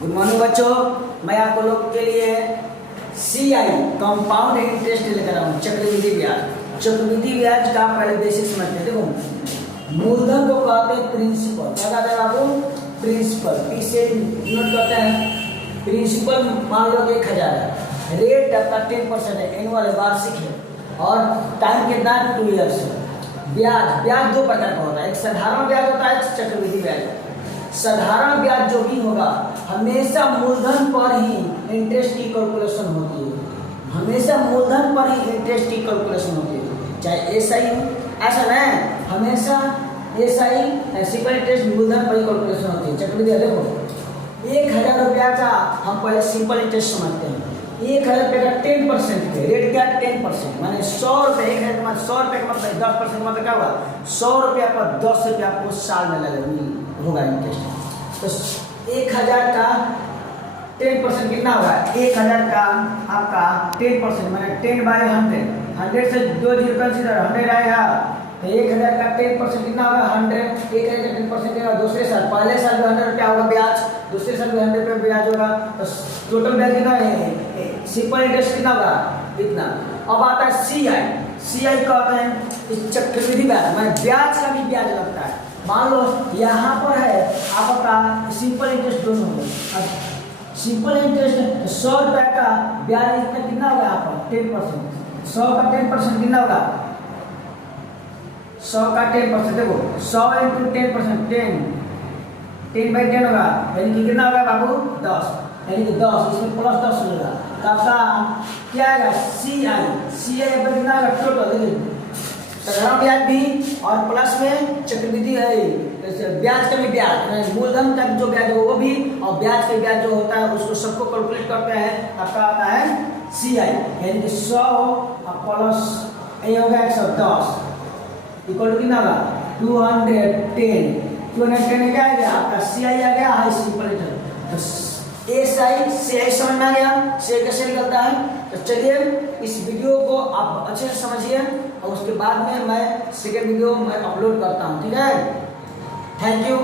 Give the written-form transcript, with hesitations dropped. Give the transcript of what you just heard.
Good morning बच्चों, मैं आप लोग के लिए CI कंपाउंड इंटरेस्ट लेकर आया हूँ। चक्रवृद्धि ब्याज। चक्रवृद्धि ब्याज का पहले बेसिक समझते हैं। देखो, मूलधन को कहते हैं प्रिंसिपल। क्या कहते हैं बाबू? प्रिंसिपल। पी से नोट करते हैं। प्रिंसिपल मान लो 1000 है, रेट आपका 10% है, एनुअल है, वार्षिक है, और टाइम कितना है? 2 ईयर्स है। ब्याज दो प्रकार का होता है, एक साधारण ब्याज होता है, एक चक्रवृद्धि ब्याज होता है। साधारण ब्याज जो भी होगा हमेशा मूलधन पर ही इंटरेस्ट की कैलकुलेशन होती है। हमेशा मूलधन पर ही इंटरेस्ट की कैलकुलेशन होती है, चाहे एसआई हो, ऐसा नहीं, हमेशा एसआई सिंपल इंटरेस्ट मूलधन पर ही कैलकुलेशन होती है। चक्रवृद्धि देखो, 1000 रुपया का हम पहले सिंपल इंटरेस्ट समझते हैं। 1000 रुपये का 10% पे रेट क्या? 10%, माने 100 रुपये। 1000 का मतलब 100 रुपये का मतलब 10% का मतलब क्या हुआ? 100 रुपया पर 10 रुपया आपको साल में लगेगा, होगा इंटरेस्ट। तो 1000 का 10% कितना होगा? 1000 का आपका 10% माने 10/100। 100 से 2 जीरो कंसीडर 100 आएगा, तो 1000 का 10% कितना होगा? 100। 1000 का 10% देगा दूसरे साल। पहले साल में 100 रुपया होगा ब्याज, दूसरे साल में 100 रुपया ब्याज होगा, तो टोटल ब्याज कितना है? सिंपल इंटरेस्ट कितना होगा? इतना। अब आता है CI कहते हैं चक्रवृद्धि ब्याज, माने ब्याज का भी ब्याज लगता है। मान लो यहाँ पर है आपका सिंपल इंटरेस्ट दोनों होगा। अब सिंपल इंटरेस्ट 100 रुपये का ब्याज इतना कितना होगा? यहाँ पर 10%। 100 का 10% कितना होगा? 100 का 10% देखो, 100 × 10%, 10/10 होगा, यानी कि कितना होगा बाबू? 10, यानी कि 10, इसमें प्लस 10 होगा, तो आपका क्या आएगा? CI पर कितना होगा? टोटल देखिए, साधारण ब्याज भी और प्लस में चक्रवृद्धि है, ब्याज का भी ब्याज, मूलधन का जो ब्याज है वो भी, और ब्याज का ब्याज जो होता है उसको सबको कैलकुलेट करते हैं। आपका आता है CI, यानी कि 100 प्लस ये होगा 110 इक्वल टू कितना होगा? 210। 210 क्या आ गया? आपका CI आ गया, हाई सिंपल इंटरेस्ट। CI समझ में आ गया? CI कैसे निकलता है? तो चलिए इस वीडियो को आप अच्छे से समझिए, और उसके बाद में मैं सेकेंड वीडियो मैं अपलोड करता हूँ, ठीक है? Thank you.